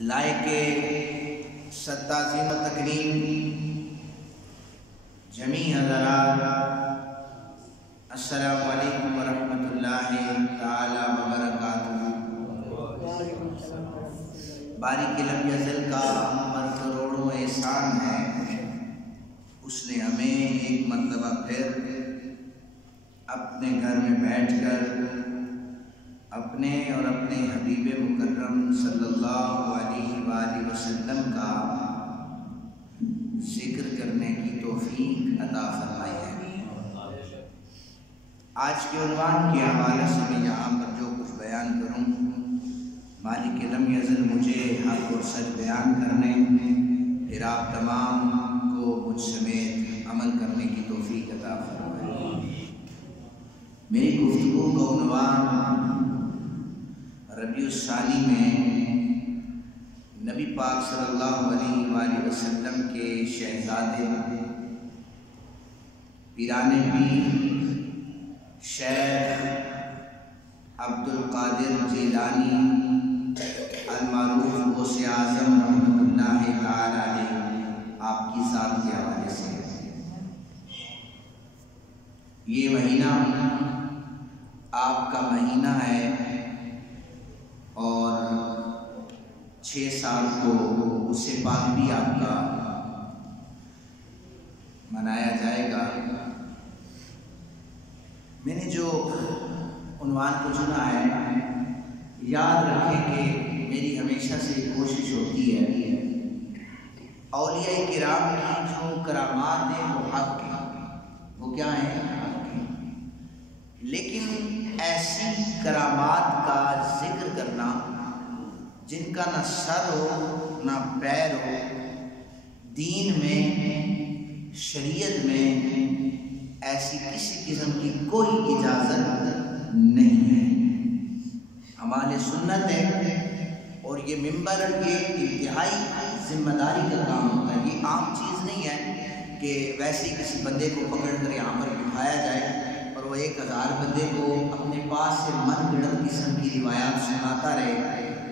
لائق ستازیم تکریم جمیع حضرات، السلام علیکم ورحمۃ اللہ تعالی وبرکاتہ۔ باری کے لم یزل کا ہم پر کروڑوں احسان ہے، اس نے ہمیں ایک مرتبہ پھر اپنے گھر میں بیٹھ کر اپنے اور اپنے حبیب مکرم صلی اللہ علیہ وآلہ وسلم کا ذکر کرنے کی توفیق عطا فرمائی ہے۔ آج کے عنوان کے حوالے سے میں یہاں پر جو کچھ بیان کروں، مالک لم یزل مجھے حق اور سچ بیان کرنے، پھر آپ تمام کو مجھ سمیت عمل کرنے کی توفیق عطا فرمائے۔ میری گفتگو کا عنوان ربیع الثانی میں نبی پاک صلی اللہ علیہ وآلہ وسلم کے شہزادے پیران پیر شیخ عبد القادر جیلانی المعروف غوث اعظم رحمۃ اللہ تعالی علیہ آپ کی ذات کے حوالے سے۔ یہ مہینہ آپ کا مہینہ ہے اور 6 سال کو اس سے بعد بھی آپ کا منایا جائے گا۔ میں نے جو عنوان کو چنا ہے، یاد رکھیں کہ میری ہمیشہ سے کوشش ہوتی ہے اولیاء کرام کی جو کرامات ہیں وہ حق ہیں، وہ کیا ہیں؟ لیکن ایسی کرامات کا ذکر کرنا جن کا نہ سر ہو نہ پیر ہو، دین میں شریعت میں ایسی کسی قسم کی کوئی اجازت نہیں ہے۔ ہمارے سنت ہے اور یہ ممبر یہ انتہائی ذمہ داری کا کام ہوتا ہے۔ یہ عام چیز نہیں ہے کہ ویسے کسی بندے کو پکڑ کر یہاں پر بٹھایا جائے اور وہ 1000 بندے کو اپنے پاس سے من گھڑت قسم کی روایات سناتا رہے،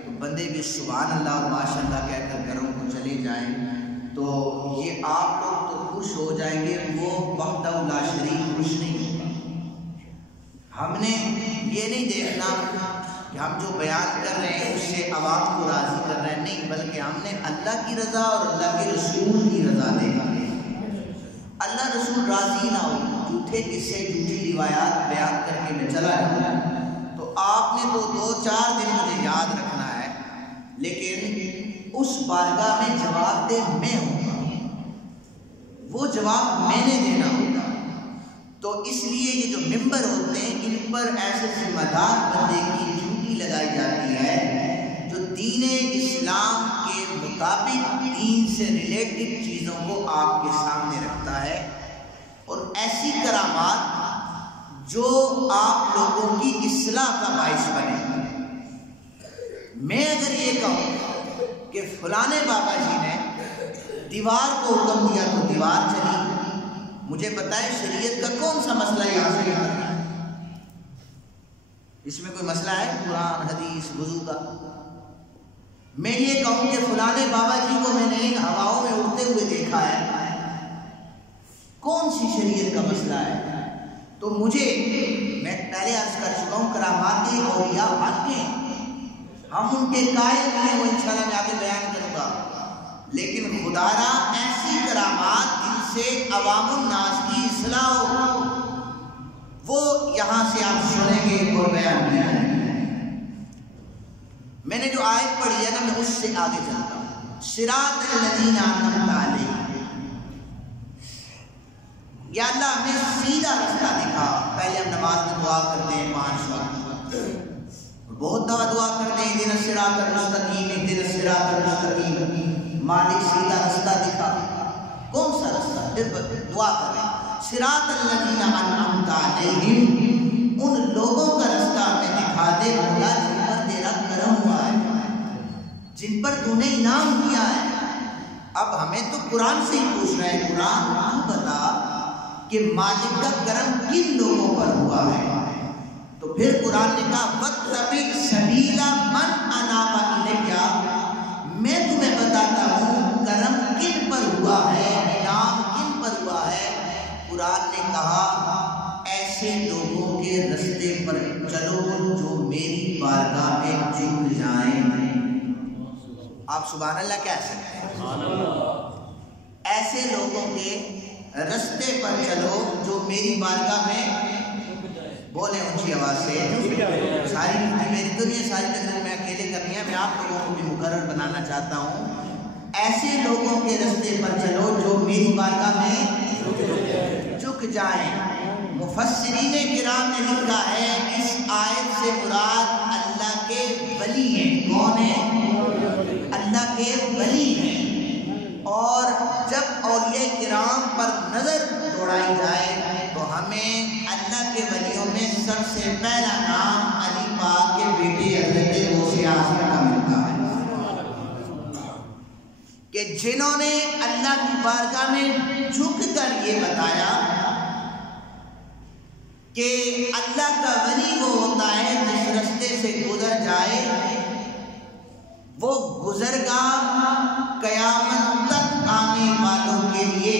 تو بندے بھی سبحان اللہ اور ماشاء اللہ کہہ کر گھروں کو چلے جائیں، تو یہ آپ لوگ تو خوش ہو جائیں گے، وہ وحدہ لا شریک خوش نہیں ہوگا۔ ہم نے یہ نہیں دیکھنا کہ ہم جو بیان کر رہے ہیں اس سے عوام کو راضی کر رہے ہیں، نہیں، بلکہ ہم نے اللہ کی رضا اور اللہ کے رسول کی رضا دیکھا ہے۔ اللہ رسول راضی نہ ہو، جھوٹے قصے جھوٹی روایات بیان کر کے میں چلا جاؤں تو آپ نے تو 2-4 دن مجھے یاد رکھنا ہے، لیکن اس بارگاہ میں جواب دہ میں ہوں گا، وہ جواب میں نے دینا ہوگا۔ تو اس لیے یہ جو ممبر ہوتے ہیں ان پر ایسے ذمہ دار بندے کی ڈیوٹی لگائی جاتی ہے جو دین اسلام کے مطابق دین سے ریلیٹڈ چیزوں کو آپ کے سامنے رکھتا ہے، اور ایسی کرامات جو آپ لوگوں کی اصلاح کا باعث بنے۔ میں اگر یہ کہوں کہ فلانے بابا جی نے دیوار کو حکم دیا تو دیوار چلی، مجھے بتائیں شریعت کا کون سا مسئلہ یہاں سے ہے؟ اس میں کوئی مسئلہ ہے قرآن حدیث وضو کا؟ میں یہ کہوں کہ فلانے بابا جی کو میں نے ہواؤں میں اڑتے ہوئے دیکھا ہے، کون سی شریعت کا مسئلہ ہے؟ تو مجھے، میں پہلے عرض کر چکا ہوں، کرامات اولیاء حق ہیں، ہم ان کے قائل ہیں، وہ انشاءاللہ میں آگے بیان کروں گا، لیکن خدا را ایسی کرامات جن سے عوام الناس کی اصلاح ہو، وہ یہاں سے آپ سنیں گے اور بیان کیا ہے۔ میں نے جو آیت پڑھی ہے نا، میں اس سے آگے چلتا ہوں۔ صراط الذین انعمت علیہم، یا اللہ ہمیں سیدھا رستہ دکھا۔ پہلے ہم نماز میں دعا کرتے ہیں 5 وقت، بہت دعا کرتے ہیں اہدنا الصراط المستقیم، اہدنا الصراط المستقیم، مالک سیدھا رستہ دکھا۔ کون سا رستہ؟ پھر دعا کریں صراط الذین انعمت علیہم، ان لوگوں کا رستہ ہمیں دکھا دے مولا جن پر تیرا کرم ہوا ہے، جن پر تو نے انعام کیا ہے۔ اب ہمیں تو قرآن سے ہی پوچھ رہا ہے، قرآن تو بتا کہ مالک کا کرم کن لوگوں پر ہوا ہے۔ تو پھر قرآن نے کہا وَاتَّبِعْ سَبِيلَ مَنْ أَنَابَ إِلَيَّ، میں تمہیں بتاتا ہوں کرم کن پر ہوا ہے، انعام کن پر ہوا ہے۔ قرآن نے کہا ایسے لوگوں کے رستے پر چلو جو میری بارگاہ میں جھک جائیں۔ آپ سبحان اللہ کہہ سکتے ہیں؟ ایسے لوگوں کے رستے پر چلو جو میری بارگاہ میں، بولے اونچی آواز سے، ساری میری تو نہیں ہے، ساری تقریر میں اکیلے کرنی ہے، میں آپ لوگوں کو بھی مقرر بنانا چاہتا ہوں۔ ایسے لوگوں کے رستے پر چلو جو میری بارگاہ میں جھک جائیں۔ مفسرین کرام نے لکھا ہے اس آیت سے مراد اللہ کے ولی ہیں۔ کون ہیں؟ اللہ کے ولی ہیں۔ اور جب اولیاء کرام پر نظر دوڑائی جائے تو ہمیں اللہ کے ولیوں میں سب سے پہلا نام علی پاک کے بیٹے حضرت غوث اعظم کا ملتا ہے کہ جنہوں نے اللہ کی بارگاہ میں جھک کر یہ بتایا کہ اللہ کا ولی وہ ہوتا ہے جس رستے سے گزر جائے وہ گزرگاہ قیامت تک آنے والوں کے لیے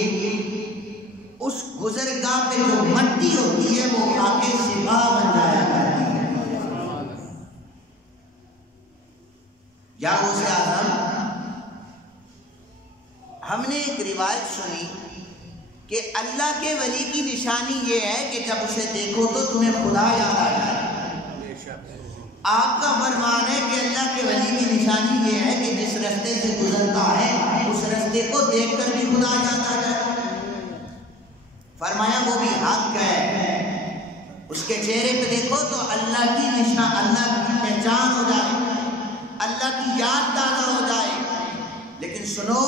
اس گزرگاہ پہ جو مٹی ہوتی ہے وہ خاک سبا بن جایا کرتی ہے۔ یا غوث اعظم، ہم نے ایک روایت سنی کہ اللہ کے ولی کی نشانی یہ ہے کہ جب اسے دیکھو تو تمہیں خدا یاد آ جائے۔ آپ کا فرمان ہے کہ اللہ کے ولی کی نشانی یہ ہے کہ جس رستے سے گزرتا ہے اس رستے کو دیکھ کر بھی خدا یاد آ جائے۔ فرمایا وہ بھی حق ہے، اس کے چہرے پہ دیکھو تو اللہ کی نشان، اللہ کی پہچان ہو جائے، اللہ کی یاد تازہ ہو جائے۔ لیکن سنو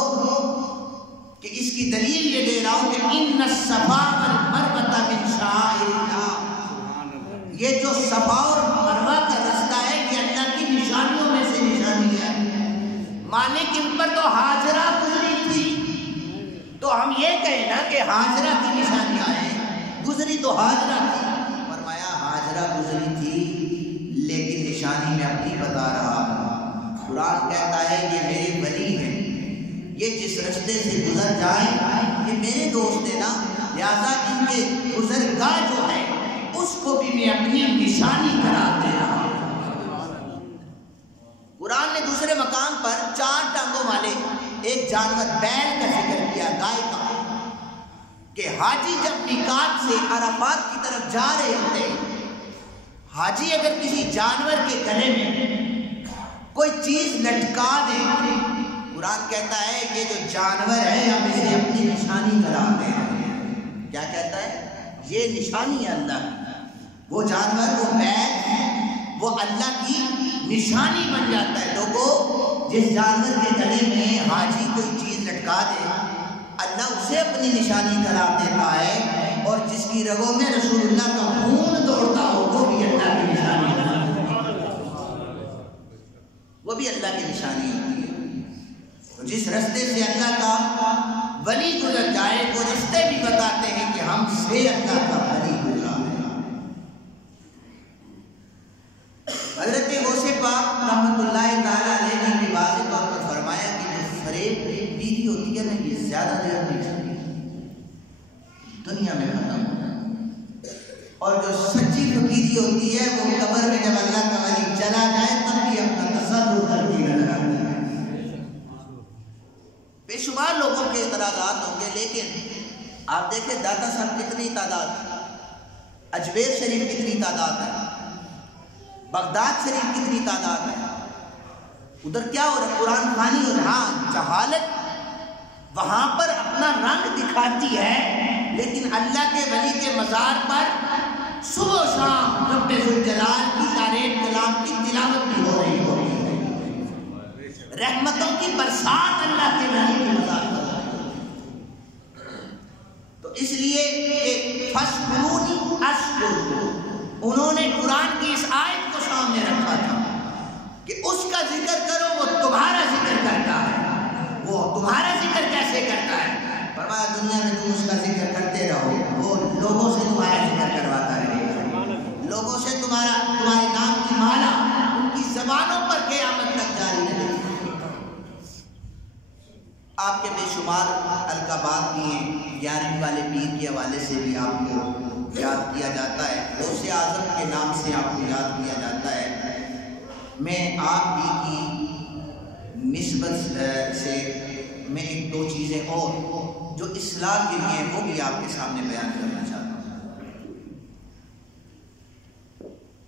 کہ اس کی دلیل یہ دے رہا ہوں کہ ان الصفا والمروہ من شعائر اللہ، یہ جو صفا اور مروہ کا رستہ ہے یہ اللہ کی نشانیوں میں سے نشانی ہے۔ مانے کہ ان پر تو ہاجرہ گزری تھی، تو ہم یہ کہیں نا کہ ہاجرہ کی نشانیاں ہیں، گزری تو ہاجرہ تھی۔ فرمایا ہاجرہ گزری تھی لیکن نشانی میں اپنی بتا رہا ہوں۔ قرآن کہتا ہے یہ میرے ولی ہیں، یہ جس رستے سے گزر جائیں یہ میرے دوست ہیں نا، لہذا ان کے گزرگاہ جو ہے اس کو بھی میں اپنی نشانی قرار دے رہا ہوں۔ قرآن نے دوسرے مقام پر 4 ٹانگوں والے ایک جانور بیل کا ذکر کیا، گائے کا، کہ حاجی جب میقات سے عرفات کی طرف جا رہے ہوتے، حاجی اگر کسی جانور کے گلے میں کوئی چیز لٹکا دے، قرآن کہتا ہے یہ جو جانور ہے ہم اسے اپنی نشانی قرار دے رہے ہیں۔ کیا کہتا ہے؟ یہ نشانی ہے اللہ کی۔ وہ جانور، وہ بیل، وہ اللہ کی نشانی بن جاتا ہے۔ لوگوں، جس جانور کے گلے میں حاجی کوئی چیز لٹکا دے اللہ اسے اپنی نشانی قرار دیتا ہے، اور جس کی رگوں میں رسول اللہ کا خون دوڑتا ہو وہ بھی اللہ کی نشانی قرار دیتا ہے، وہ بھی اللہ کی نشانی ہوتی ہے۔ جس رستے سے اللہ کا ولی گزر جائے وہ رستے بھی بتاتے ہیں کہ ہم سے اللہ کا ولی گزرا ہے۔ حضرت غوث پاک رحمۃ اللہ تعالی علیہ نے واضح طور پر فرمایا کہ جو فریب بیوی ہوتی ہے نا یہ زیادہ دیر نہیں چلتی، دنیا میں ختم ہوتا ہے، اور جو سچی فقیری ہوتی ہے وہ قبر میں جب اللہ کا ولی چلا جائے تب بھی اپنا تصرف کرتی نظر آتی ہے۔ بے شمار لوگوں کے اعتراضات ہوں گے، لیکن آپ دیکھیں داتا صاحب کتنی تعداد ہے، اجمیر شریف کتنی تعداد ہے، بغداد شریف کتنی تعداد ہے، ادھر کیا ہو رہا ہے؟ قرآن خوانی ہو رہا ہے۔ جہالت وہاں پر اپنا رنگ دکھاتی ہے، لیکن اللہ کے ولی کے مزار پر صبح و شام رب ذوالجلال کی تاریخ کلام کی تلاوت بھی ہو رہی ہوتی ہے، رحمتوں کی برسات اللہ کے ولی کی مزار پر۔ تو اس لیے کہ فَاسْكُرُونِي أَشْكُرْكُمْ، انہوں نے قرآن کی اس آیت کو سامنے رکھا تھا کہ اس کا ذکر کرو وہ تمہارا ذکر کرتا ہے۔ وہ تمہارا ذکر کیسے کرتا ہے؟ فرمایا دنیا میں تم اس کا ذکر کرتے رہو، وہ لوگوں سے تمہارا ذکر کرواتا رہے گا، لوگوں سے تمہارا آپ کے بے شمار القابات بھی ہیں، 11ویں والے پیر کے حوالے سے بھی آپ کو یاد کیا جاتا ہے، غوث اعظم کے نام سے آپ کو یاد کیا جاتا ہے۔ میں آپ ہی کی نسبت سے میں ایک دو چیزیں اور جو اصلاح کے لیے وہ بھی آپ کے سامنے بیان کرنا چاہتا ہوں۔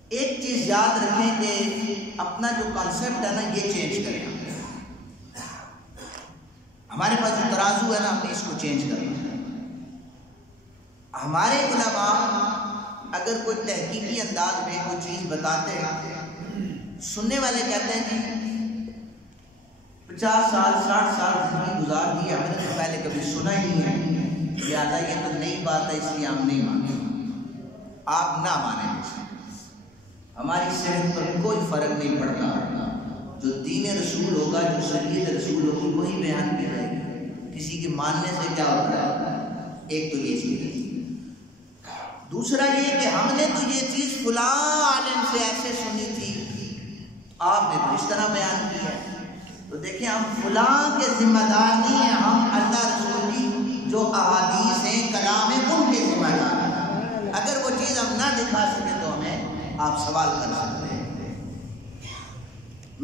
ایک چیز یاد رکھیں کہ اپنا جو کانسیپٹ ہے نا یہ چینج کریں۔ ہمارے پاس جو ترازو ہے نا ہم نے اس کو چینج کرنا ہے۔ ہمارے علماء اگر کوئی تحقیقی انداز میں کوئی چیز بتاتے ہیں، سننے والے کہتے ہیں جی 50 سال 60 سال زندگی گزار دی، ہم نے تو پہلے کبھی سنا ہی نہیں ہے، لہٰذا یہ تو نئی بات ہے اس لیے ہم نہیں مانتے۔ آپ نہ مانیں، ہماری صحت پر کوئی فرق نہیں پڑتا، جو دین رسول ہوگا، جو شریعت رسول ہوگی وہی بیان کی جائے گی، کسی کے ماننے سے کیا ہوتا ہے؟ ایک تو یہ چیز ہے۔ دوسرا یہ کہ ہم نے تو یہ چیز فلاں عالم سے ایسے سنی تھی، آپ نے تو اس طرح بیان کی ہے، تو دیکھیں ہم فلاں کے ذمہ دار نہیں ہیں، ہم اللہ رسول کی جو احادیث ہیں کلام ہیں ان کے ذمہ دار ہیں۔ اگر وہ چیز ہم نہ دکھا سکیں تو ہمیں آپ سوال کر سکتے ہیں۔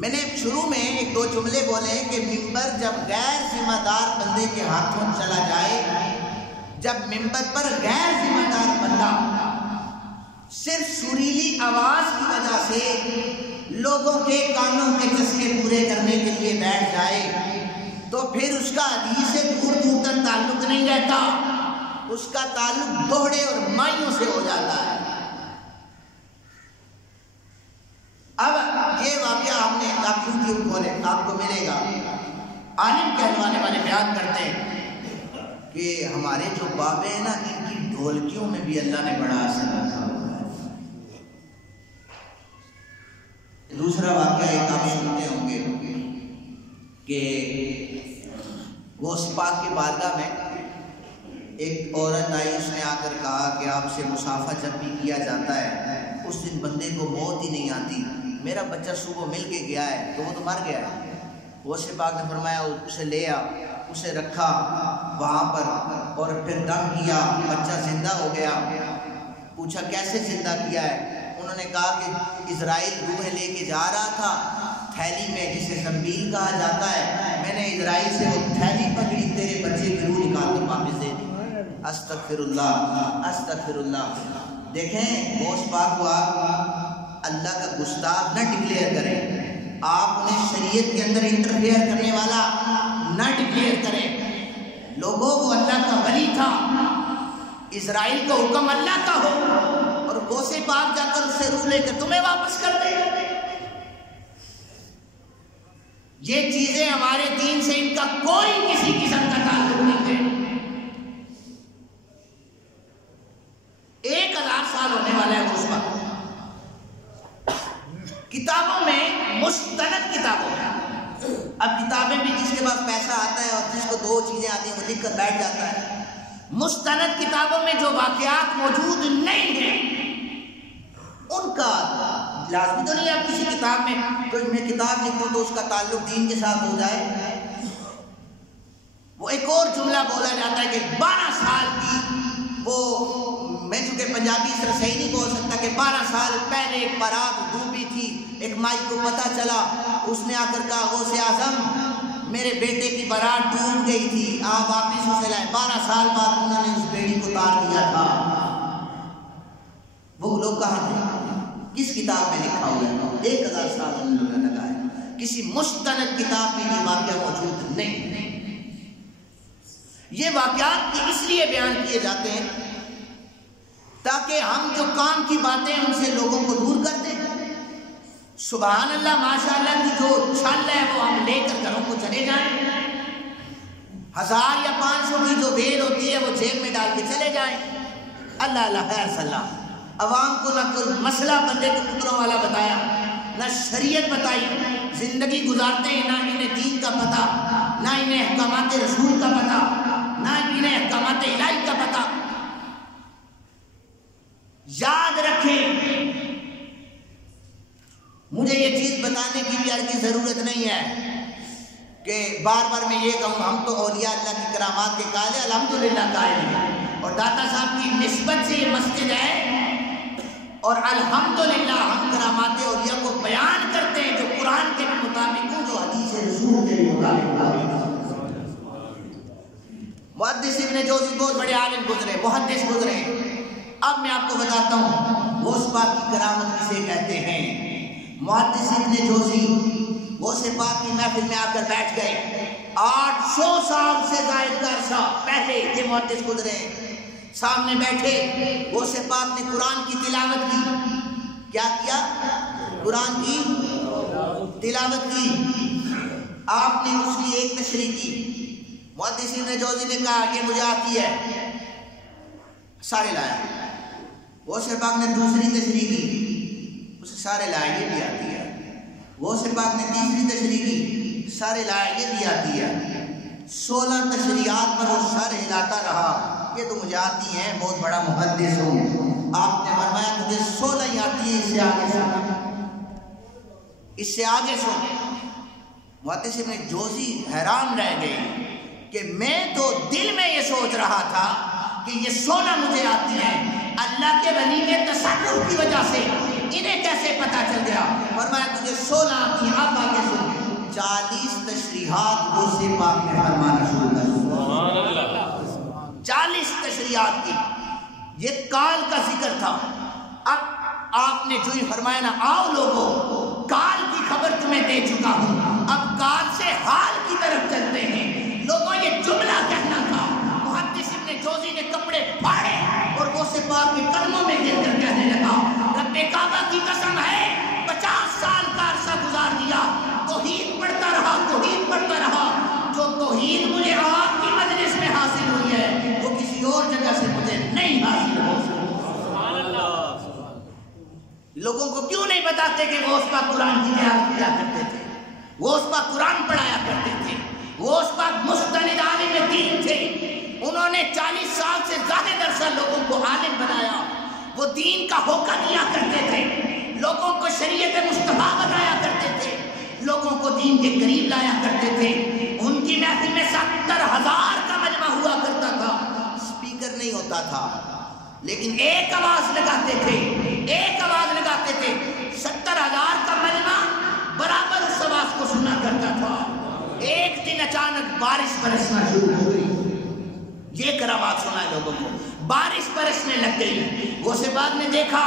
میں نے شروع میں ایک دو جملے بولے کہ ممبر جب غیر ذمہ دار بندے کے ہاتھوں چلا جائے، جب ممبر پر غیر ذمہ دار بندہ صرف سریلی آواز کی وجہ سے لوگوں کے کانوں کے چسکے پورے کرنے کے لیے بیٹھ جائے تو پھر اس کا حدیث سے دور دور تک تعلق نہیں رہتا، اس کا تعلق دوہڑے اور مائیوں سے ہو جاتا ہے۔ اب یہ واقعہ ہم نے آپ یوٹیوب کھولے آپ کو ملے گا، عالم کہلوانے والے بیان کرتے ہیں کہ ہمارے جو بابے ہیں نا ان کی ڈھولکیوں میں بھی اللہ نے بڑا اثر رکھا ہوا ہے۔ دوسرا واقعہ ایک آپ سنتے ہوں گے کہ غوث پاک کی بارگاہ میں ایک عورت آئی، اس نے آ کر کہا کہ آپ سے مصافحہ جب بھی کیا جاتا ہے اس دن بندے کو موت ہی نہیں آتی، میرا بچہ صبح مل کے گیا ہے تو وہ تو مر گیا ہے۔ غوث پاک نے فرمایا اسے لے آ، اسے رکھا وہاں پر اور پھر دم کیا، بچہ زندہ ہو گیا۔ پوچھا کیسے زندہ کیا ہے؟ انہوں نے کہا کہ اسرائیل روحیں لے کے جا رہا تھا تھیلی میں جسے زنبیل کہا جاتا ہے، میں نے اسرائیل سے وہ تھیلی پکڑی، تیرے بچے کی روح نکال کر واپس دے دی۔ استغفر اللہ استغفر اللہ۔ دیکھیں غوث پاک کو آپ اللہ کا گستاخ نہ ڈکلیئر کریں، آپ انہیں شریعت کے اندر انٹرفیئر کرنے والا نہ ڈکلیئر کریں۔ لوگوں وہ اللہ کا ولی تھا، اسرائیل کو حکم اللہ کا ہو اور غوث پاک جا کر اس سے روح لے کر تمہیں واپس کر دے۔ یہ چیزیں ہمارے دین سے ان کا کوئی کسی قسم کا تعلق نہیں ہے۔ 1000 سال ہونے والا ہے غوث پاک۔ کتابوں میں مستند کتابوں میں، اب کتابیں بھی جس کے پاس پیسہ آتا ہے اور جس کو دو چیزیں آتی ہیں وہ لکھ کر بیٹھ جاتا ہے۔ مستند کتابوں میں جو واقعات موجود نہیں ہیں ان کا لازمی تو نہیں ہے اب کسی کتاب میں کوئی میں کتاب لکھوں تو اس کا تعلق دین کے ساتھ ہو جائے۔ وہ ایک اور جملہ بولا جاتا ہے کہ 12 سال کی وہ، میں چونکہ پنجابی اس طرح صحیح نہیں بول سکتا، کہ 12 سال پہلے ایک بارات ڈوبی تھی، ایک مائی کو پتہ چلا، اس نے آ کر کہا غوث اعظم میرے بیٹے کی بارات ڈوب گئی تھی، آپ واپس اسے لائے۔ 12 سال بعد انہوں نے اس بیٹی کو تار دیا تھا۔ وہ لوگ کہاں تھے؟ کس کتاب میں لکھا ہوا ہے؟ 1000 سال انہوں نے لگا ہے، کسی مستند کتاب میں یہ واقعہ موجود نہیں۔ یہ واقعات اس لیے بیان کیے جاتے ہیں تاکہ ہم جو کام کی باتیں ان سے لوگوں کو دور کر دیں۔ سبحان اللہ ماشاء اللہ کی جو چھل ہے وہ ہم لے کر گھروں کو چلے جائیں، 1000 یا 500 کی جو ویل ہوتی ہے وہ جیب میں ڈال کے چلے جائیں۔ اللہ اللہ خیر صلی اللہ۔ عوام کو نہ کوئی مسئلہ بندے کو پتروں والا بتایا، نہ شریعت بتائی، زندگی گزارتے ہیں نہ انہیں دین کا پتہ، نہ انہیں احکامات رسول کا پتہ، نہ انہیں احکامات الہی کا پتہ۔ یاد رکھیں مجھے یہ چیز بتانے کی بھی کی ضرورت نہیں ہے کہ بار بار میں یہ کہوں ہم تو اولیاء اللہ کی کرامات کے قائل ہیں، الحمدللہ قائل ہیں، اور داتا صاحب کی نسبت سے یہ مسجد ہے، اور الحمدللہ ہم کرامات اولیاء کو بیان کرتے ہیں جو قرآن کے مطابق ہوں، جو حدیث رسول کے مطابق ہوں۔ محدث ابن جوزی بہت بڑے عالم گزرے، محدث گزرے۔ اب میں آپ کو بتاتا ہوں غوث پاک کی کرامت کسے کہتے ہیں۔ محدث ابن جوزی غوث پاک کی محفل میں آ کر بیٹھ گئے، 800 سال سے زائد کا عرصہ پہلے یہ محدث گزرے، سامنے بیٹھے، غوث پاک نے قرآن کی تلاوت کی۔ کیا کیا؟ قرآن کی تلاوت کی۔ آپ نے اس کی ایک تشریح کی۔ محدث ابن جوزی نے کہا یہ مجھے آتی ہے، سارے لائے۔ غوث پاک نے دوسری تشریح کی، اسے سارے لائے، یہ بھی آتی ہے۔ غوث پاک نے تیسری تشریح کی، سارے لائے، یہ بھی آتی ہے۔ 16 تشریحات پر وہ سر ہلاتا رہا، یہ تو مجھے آتی ہیں، بہت بڑا محدث ہوں۔ آپ نے فرمایا مجھے 16 ہی آتی ہیں، اس سے آگے سن، اس سے آگے سن۔ محدث ابن جوزی حیران رہ گئے کہ میں تو دل میں یہ سوچ رہا تھا کہ یہ 16 مجھے آتی ہیں، اللہ کے ولی کے تصرف کی وجہ سے انہیں کیسے پتا چل گیا؟ فرمایا تجھے 16 آتی ہیں، اب آگے سن۔ 40 تشریحات غوث پاک نے فرمانا شروع کر دیا، 40 تشریحات کی۔ یہ کال کا ذکر تھا۔ اب آپ نے جو ہی فرمایا نا، آؤ لوگوں، کال کی خبر تمہیں دے چکا ہوں، اب کال سے حال کی طرف چلتے ہیں۔ لوگوں یہ جملہ کہنا تھا۔ محدث ابن جوزی نے کپڑے پھاڑے اور غوث پاک کے قدموں میں گر کر کہنے لگا، رب کعبہ کی قسم ہے 50 سال کا عرصہ گزار دیا، توحید پڑھتا رہا، توحید پڑھتا رہا۔ جو توحید مجھے آپ کی مجلس میں حاصل ہوئی ہے وہ کسی اور جگہ سے مجھے نہیں حاصل ہو سکتی۔ لوگوں کو کیوں نہیں بتاتے کہ غوث پاک قرآن کی تلاوت کیا کرتے تھے، غوث پاک قرآن پڑھایا کرتے تھے، غوث پاک مستند عالم دین تھے۔ انہوں نے 40 سال سے زیادہ عرصہ لوگوں کو عالم بنایا، وہ دین کا ہوکا دیا کرتے تھے، لوگوں کو شریعت مصطفیٰ بتایا کرتے تھے، لوگوں کو دین کے قریب لایا کرتے تھے۔ ان کی محفل میں 70,000 کا مجمع ہوا کرتا تھا، سپیکر نہیں ہوتا تھا، لیکن ایک آواز لگاتے تھے، ایک آواز لگاتے تھے، 70,000 کا مجمع برابر اس آواز کو سنا کرتا تھا۔ ایک دن اچانک بارش برسنا شروع ہو گئی، یہ کرامات سنا ہے لوگوں کو، بارش برسنے لگ گئی۔ غوث پاک نے دیکھا،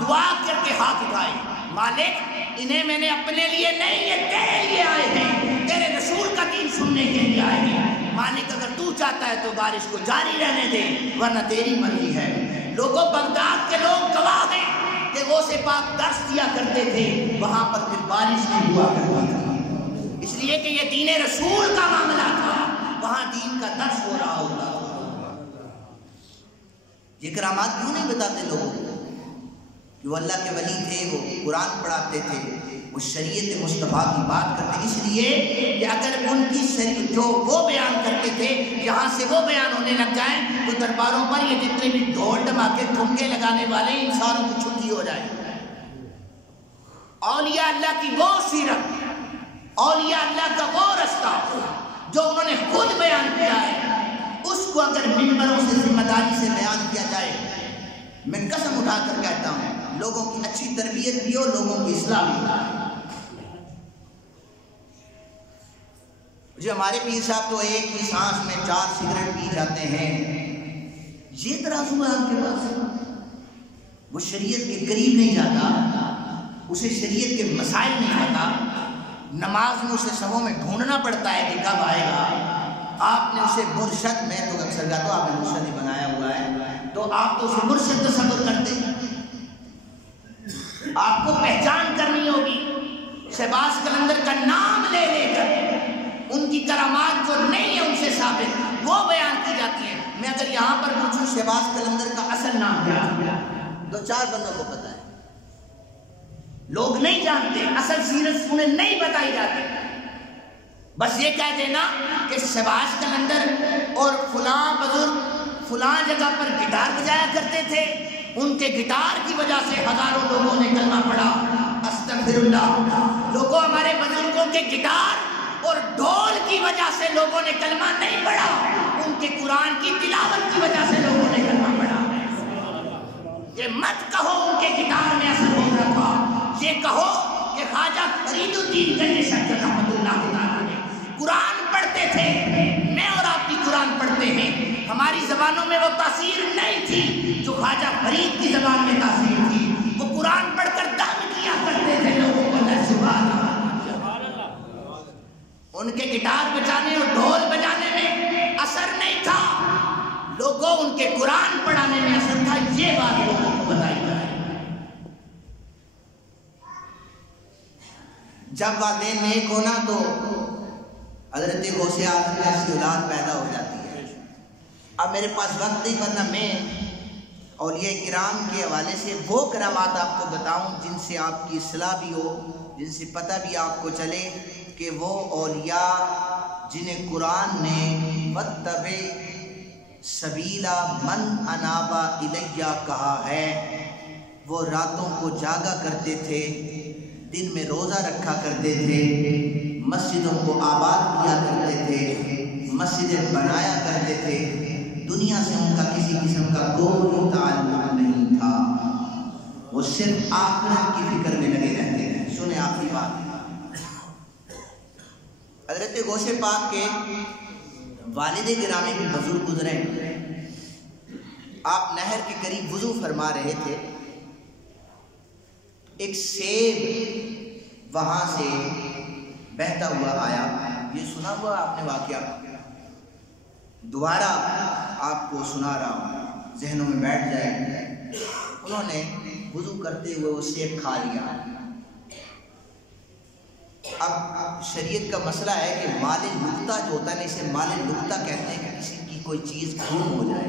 دعا کر کے ہاتھ اٹھائے، مالک انہیں میں نے اپنے لیے نہیں، یہ تیرے لیے آئے ہیں، تیرے رسول کا دین سننے کے لیے آئے ہیں۔ مالک اگر تو چاہتا ہے تو بارش کو جاری رہنے دے، ورنہ تیری مرضی ہے۔ لوگوں، بغداد کے لوگ گواہ ہیں کہ غوث پاک درس دیا کرتے تھے، وہاں پر پھر بارش نہیں ہوا کرتی تھی، اس لیے کہ یہ دین رسول کا معاملہ تھا، وہاں دین کا درس ہو رہا ہوتا تھا۔ یہ کرامات کیوں نہیں بتاتے لوگوں کو کہ وہ اللہ کے ولی تھے، وہ قرآن پڑھاتے تھے، وہ شریعت مصطفیٰ کی بات کرتے، اس لیے کہ اگر ان کی شریعت جو وہ بیان کرتے تھے یہاں سے وہ بیان ہونے لگ جائیں تو درباروں پر یہ جتنے بھی ڈھول ڈھماکے ٹھمکے لگانے والے انسانوں کی چھٹی ہو جائے۔ اولیاء اللہ کی وہ سیرت، اولیاء اللہ کا وہ رستہ جو انہوں نے خود بیان کیا ہے، اس کو اگر منبروں سے ذمہ داری سے بیان کیا جائے، میں قسم اٹھا کر کہتا ہوں لوگوں کی اچھی تربیت بھی ہو، لوگوں کی اصلاح بھی ہو۔ جو ہمارے پیر صاحب تو ایک ہی سانس میں 4 سگریٹ پی جاتے ہیں، یہ ترازو ہے آپ کے پاس؟ وہ شریعت کے قریب نہیں جاتا، اسے شریعت کے مسائل نہیں پتا، نماز میں اسے صفوں میں ڈھونڈنا پڑتا ہے کہ کب آئے گا۔ آپ نے اسے مرشد، میں تو اکثر کہتا ہوں آپ نے مرشد ہی بنایا ہوا ہے، تو آپ تو اسے مرشد تصور کرتے ہیں۔ آپ کو پہچان کرنی ہوگی، شہباز قلندر کا نام لے لے کر ان کی کرامات جو نہیں ہے ان سے ثابت وہ بیان کی جاتی ہیں۔ میں اگر یہاں پر پوچھوں شہباز قلندر کا اصل نام کیا، 2-4 بندوں کو پتا ہے، لوگ نہیں جانتے، اصل سیرت انہیں نہیں بتائی جاتی، بس یہ کہہ دینا کہ شہباز قلندر اور فلاں بزرگ فلاں جگہ پر گٹار بجایا کرتے تھے، ان کے گٹار کی وجہ سے ہزاروں لوگوں نے کلمہ پڑھا۔ استغفر اللہ، لوگوں ہمارے بزرگوں کے گٹار اور ڈھول کی وجہ سے لوگوں نے کلمہ نہیں پڑھا، ان کے قرآن کی تلاوت کی وجہ سے لوگوں نے کلمہ پڑھا۔ یہ مت کہو ان کے گٹار میں اثر ہو رہا تھا، یہ کہو کہ خواجہ فرید الدین گنج شکر رحمۃ اللہ تعالیٰ نے قرآن پڑھتے تھے، میں اور آپ بھی قرآن پڑھتے ہیں، ہماری زبانوں میں وہ تاثیر نہیں تھی جو خواجہ فرید کی زبان میں تاثیر تھی۔ وہ قرآن پڑھ کر دم کیا کرتے تھے لوگوں کو، سبحان اللہ۔ ان کے گٹار بجانے اور ڈھول بجانے میں اثر نہیں تھا، لوگوں ان کے قرآن پڑھانے میں اثر تھا۔ یہ بات لوگوں کو بتائی جائے۔ جب والدین نیک ہونا تو حضرت غوث اعظم جیسی اولاد پیدا ہو جاتی ہے۔ اب میرے پاس وقت نہیں، ورنہ میں اولیاء کرام کے حوالے سے وہ کرامات آپ کو بتاؤں جن سے آپ کی اصلاح بھی ہو، جن سے پتہ بھی آپ کو چلے کہ وہ اولیاء جنہیں قرآن نے وَاتَّبِعْ سَبِیلَ مَنْ أَنَابَ إِلَيَّ کہا ہے، وہ راتوں کو جاگا کرتے تھے، دن میں روزہ رکھا کرتے تھے، مسجدوں کو آباد کیا کرتے تھے، مسجدیں بنایا کرتے تھے، دنیا سے ان کا کسی قسم کا کوئی تعلق نہیں تھا، وہ صرف آخرت کی فکر میں لگے رہتے ہیں۔ سنیں آخری بات، حضرت غوث پاک کے والد گرامی بھی بزرگ گزرے۔ آپ نہر کے قریب وضو فرما رہے تھے، ایک سیب وہاں سے بہتا ہوا آیا۔ یہ سنا ہوا آپ نے واقعہ، دوبارہ آپ کو سنا رہا ہوں، ذہنوں میں بیٹھ جائے۔ انہوں نے وضو کرتے ہوئے وہ سیب کھا لیا۔ اب شریعت کا مسئلہ ہے کہ مال لقطہ جو ہوتا ہے، اسے مال لقطہ کہتے ہیں کہ کسی کی کوئی چیز گم ہو جائے،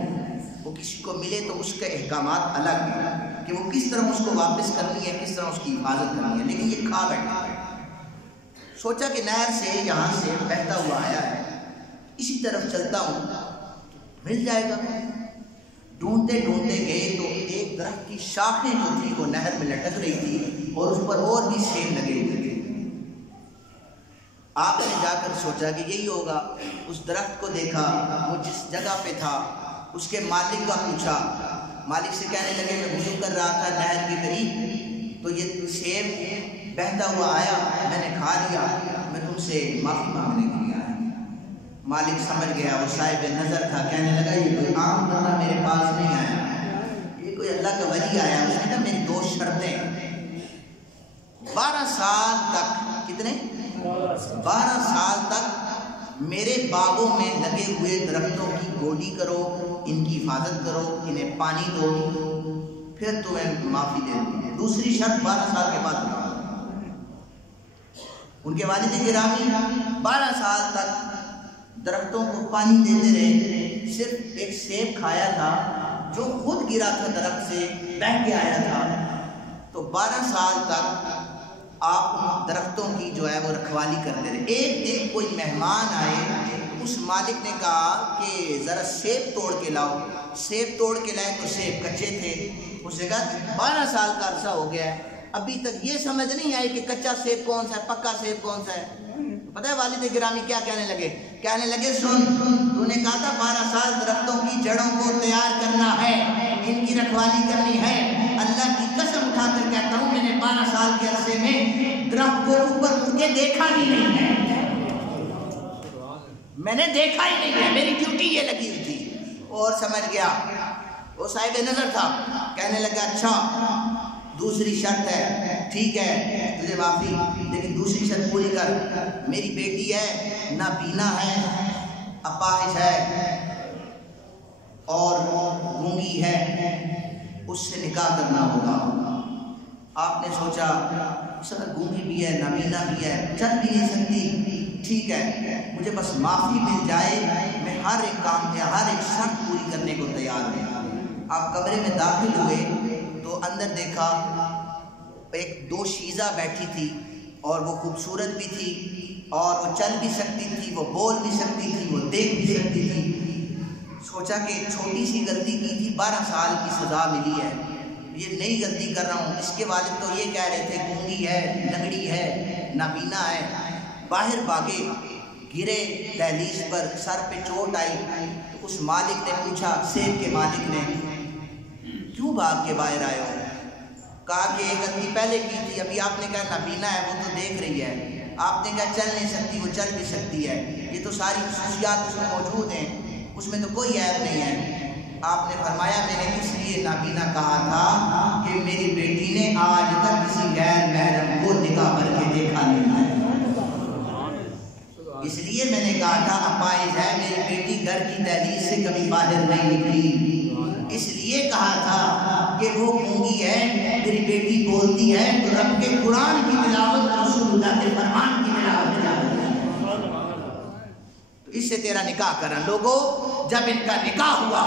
وہ کسی کو ملے تو اس کے احکامات الگ ہیں کہ وہ کس طرح اس کو واپس کرنی ہے، کس طرح اس کی حفاظت کرنی ہے، لیکن یہ کھا بیٹھا ہے۔ سوچا کہ نہر سے یہاں سے بہتا ہوا آیا ہے، اسی طرف چلتا ہوں، مل جائے گا۔ ڈھونڈتے ڈھونڈتے گئے تو ایک درخت کی شاخیں جو تھی وہ نہر میں لٹک رہی تھی اور اس پر اور بھی سیب لگے ہوئے تھے۔ آپ نے جا کر سوچا کہ یہی ہوگا، اس درخت کو دیکھا، وہ جس جگہ پہ تھا اس کے مالک کا پوچھا، مالک سے کہنے لگے میں وضو کر رہا تھا نہر کے قریب تو یہ سیب بہتا ہوا آیا، میں نے کھا لیا، میں تم سے معافی مانگنے کے لیے آیا۔ مالک سمجھ گیا، وہ صاحب نظر تھا، کہنے لگا یہ کوئی عام بندہ میرے پاس نہیں آیا، یہ کوئی اللہ کا ولی آیا۔ اس نے کہا میری دو شرطیں، 12 سال تک، کتنے 12 سال تک میرے باغوں میں لگے ہوئے درختوں کی گوڈی کرو، ان کی حفاظت کرو، انہیں پانی دو، پھر تمہیں معافی دے دوں۔ دوسری شرط 12 سال کے بعد۔ ان کے والد گرامی 12 سال تک درختوں کو پانی دیتے رہے، صرف ایک سیب کھایا تھا جو خود گرا تھا درخت سے، بہہ کے آیا تھا، تو 12 سال تک آپ درختوں کی جو ہے وہ رکھوالی کرتے رہے۔ ایک دن کوئی مہمان آئے، اس مالک نے کہا کہ ذرا سیب توڑ کے لاؤ۔ سیب توڑ کے لائے تو سیب کچے تھے۔ اس نے کہا 12 سال کا عرصہ ہو گیا ہے، ابھی تک یہ سمجھ نہیں آئی کہ کچا سیب کون سا ہے، پکا سیب کون سا ہے۔ پتہ ہے والد گرامی کیا کہنے لگے؟ کہنے لگے سن، تو نے کہا تھا 12 سال درختوں کی جڑوں کو تیار کرنا ہے، ان کی رکھوالی کرنی ہے۔ اللہ کی قسم اٹھا کر کہتا ہوں میں نے 12 سال کے عرصے میں درخت کو اوپر اٹھ کے دیکھا ہی نہیں ہے، میں نے دیکھا ہی نہیں ہے، میری ڈیوٹی یہ لگی ہوئی تھی۔ اور سمجھ گیا، وہ صاحب نظر تھا، کہنے لگا اچھا دوسری شرط ہے، ٹھیک ہے تجھے معافی، لیکن دوسری شرط پوری کر، میری بیٹی ہے، نابینا ہے، اپاہج ہے اور گونگی ہے، اس سے نکاح کرنا ہوگا۔ آپ نے سوچا سر گونگی بھی ہے، نابینا بھی ہے، چل بھی نہیں سکتی، ٹھیک ہے مجھے بس معافی مل جائے، میں ہر ایک کام کے ہر ایک شرط پوری کرنے کو تیار ہوں۔ آپ کمرے میں داخل ہوئے تو اندر دیکھا ایک 2 شیزہ بیٹھی تھی اور وہ خوبصورت بھی تھی اور وہ چل بھی سکتی تھی، وہ بول بھی سکتی تھی، وہ دیکھ بھی سکتی تھی۔ سوچا کہ چھوٹی سی غلطی کی تھی، 12 سال کی سزا ملی ہے، یہ نئی غلطی کر رہا ہوں۔ اس کے والد تو یہ کہہ رہے تھے گونگی ہے، لنگڑی ہے، نابینا ہے، باہر بھاگے، گرے دہلیز پر، سر پہ چوٹ آئی تو اس مالک نے پوچھا، سیب کے مالک نے، کیوں بھاگ کے باہر آئے ہو؟ کہا کہ ایک غلطی پہلے کی تھی، ابھی آپ نے کہا نابینا ہے وہ تو دیکھ رہی ہے، آپ نے کہا چل نہیں سکتی وہ چل بھی سکتی ہے، یہ تو ساری خصوصیات اس میں موجود ہیں، اس میں تو کوئی عیب نہیں ہے۔ آپ نے فرمایا میں نے اس لیے نابینا کہا تھا کہ میری بیٹی نے آج تک کسی غیر محرم کو نکاح کر کے دیکھا نہیں ہے، اس لیے میں نے کہا تھا اپائز ہے میری بیٹی گھر کی دہلیز سے کبھی باہر نہیں نکلی، اس لیے کہا تھا کہ وہ گونگی ہے، میری بیٹی بولتی ہے تو رب کے قرآن کی تلاوت، رسول اللہ کے فرمان کی تلاوت کرتی ہے، تو اس سے تیرا نکاح کرن۔ لوگوں جب ان کا نکاح ہوا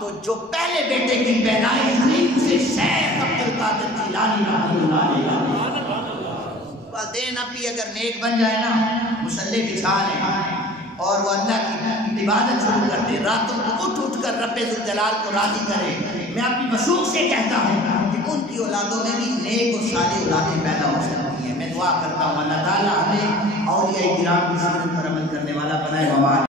تو جو پہلے بیٹے کی پیدائش ہوئی اسے شیخ عبدالقادر جیلانی رحمۃ اللہ علیہ، والدین اب بھی اگر نیک بن جائے نا، مصلی بچھا لیں اور وہ اللہ کی عبادت شروع کرتے، راتوں کو اٹھ اٹھ کر رب ذوالجلال کو راضی کرے، میں اپنی وثوق سے کہتا ہوں کہ ان کی اولادوں میں بھی نیک اور صالح اولادیں پیدا ہو سکتی ہیں۔ میں دعا کرتا ہوں اللہ تعالیٰ ہمیں اولیاء کرام کی سیرت پر عمل کرنے والا بنائے۔